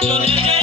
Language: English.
Yeah.